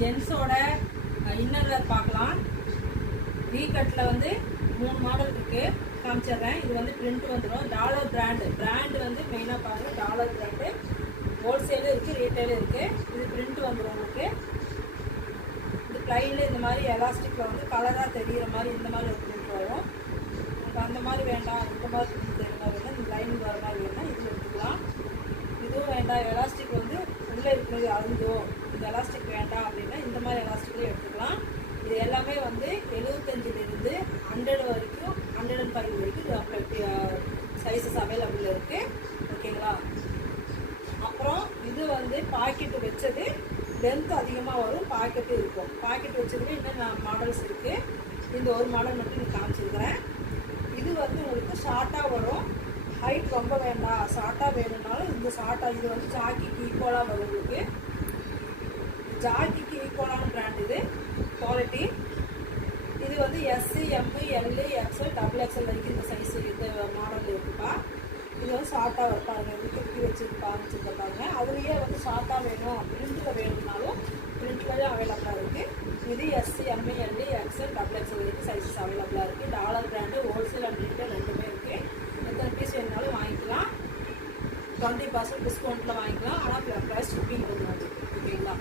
ஜென்ஸோட inner wear பார்க்கலாம். We கட்டில் வந்து 3 மாடல் இருக்குது, காமிச்சிடுறேன். இது வந்து பிரிண்ட் வந்துடும். டாலர் பிராண்டு வந்து மெயினாக பாருங்கள். டாலர் பிராண்டு ஹோல்சேலும் இருக்குது, ரீட்டைலும் இருக்குது. இது பிரிண்ட் வந்துடும் உங்களுக்கு. இது ப்ளைனில் இந்த மாதிரி எலாஸ்டிக்கில் வந்து கலராக தெரிகிற மாதிரி இந்த மாதிரி ஒரு பிரிண்ட் வரும். உங்களுக்கு அந்த மாதிரி வேண்டாம், இந்த மாதிரி பிரிண்ட் தெரிகிற மாதிரி வேணும், இந்த லைன் வர மாதிரி வேணும், இது எடுத்துக்கலாம். இதுவும் வேண்டாம், எலாஸ்டிக் வந்து உள்ளே இருக்கிறது அழுந்தோ, இந்த எலாஸ்டிக் வேண்டாம் அப்படின்னா இந்த மாதிரி எலாஸ்டிக்லேயும் எடுத்துக்கலாம். இது எல்லாமே வந்து 75லிருந்து 100 வரைக்கும் 105 வரைக்கும் சைஸஸ் அவைலபிள் இருக்குது. ஓகேங்களா? அப்புறம் இது வந்து பாக்கெட்டு வச்சது லென்த் அதிகமாக வரும், பாக்கெட்டு இருக்கும். பாக்கெட் வச்சதுலேயே இன்னும் மாடல்ஸ் இருக்குது. இந்த ஒரு மாடல் மட்டும் நான் காமிச்சிருக்கிறேன். இது வந்து உங்களுக்கு ஷார்ட்டாக வரும். ஹைட் ரொம்ப வேண்டாம், ஷார்ட்டாக வேணும்னாலும் இந்த ஷார்ட்டாக இது வந்து ஜாக்கிக்கு ஈக்குவலாக வரும். உங்களுக்கு ஜாக்கிக்கு ஈக்குவலான பிராண்ட் இது. குவாலிட்டி இது வந்து எஸ்சி, எம்மு, எல்லு, எக்ஸ்எல், XXL வரைக்கும் இந்த சைஸ் இந்த மாடல் இருக்குப்பா. இது வந்து ஷார்ட்டாக வைப்பாங்க, குட்டி வச்சுருப்பாங்க. அதுலேயே வந்து ஷார்ட்டாக வேணும், பிரிண்டில் வேணும்னாலும் பிரிண்ட்லேயும் அவைலபிளாக இருக்குது. இது எஸ்சி, எம்மு, எல்லு, எக்ஸ்எல், XXL வரைக்கும் சைஸஸ் அவைலபிளாக இருக்குது. Dollar brand wholesale and retail ரெண்டுமே இருக்குது. எத்தனை பீஸ் வேணுனாலும் வாங்கிக்கலாம். 20% டிஸ்கவுண்ட்டில் வாங்கிக்கலாம். ஆனால் ப்ளஸ் ஷிப்பிங் வந்து ஓகேங்களா?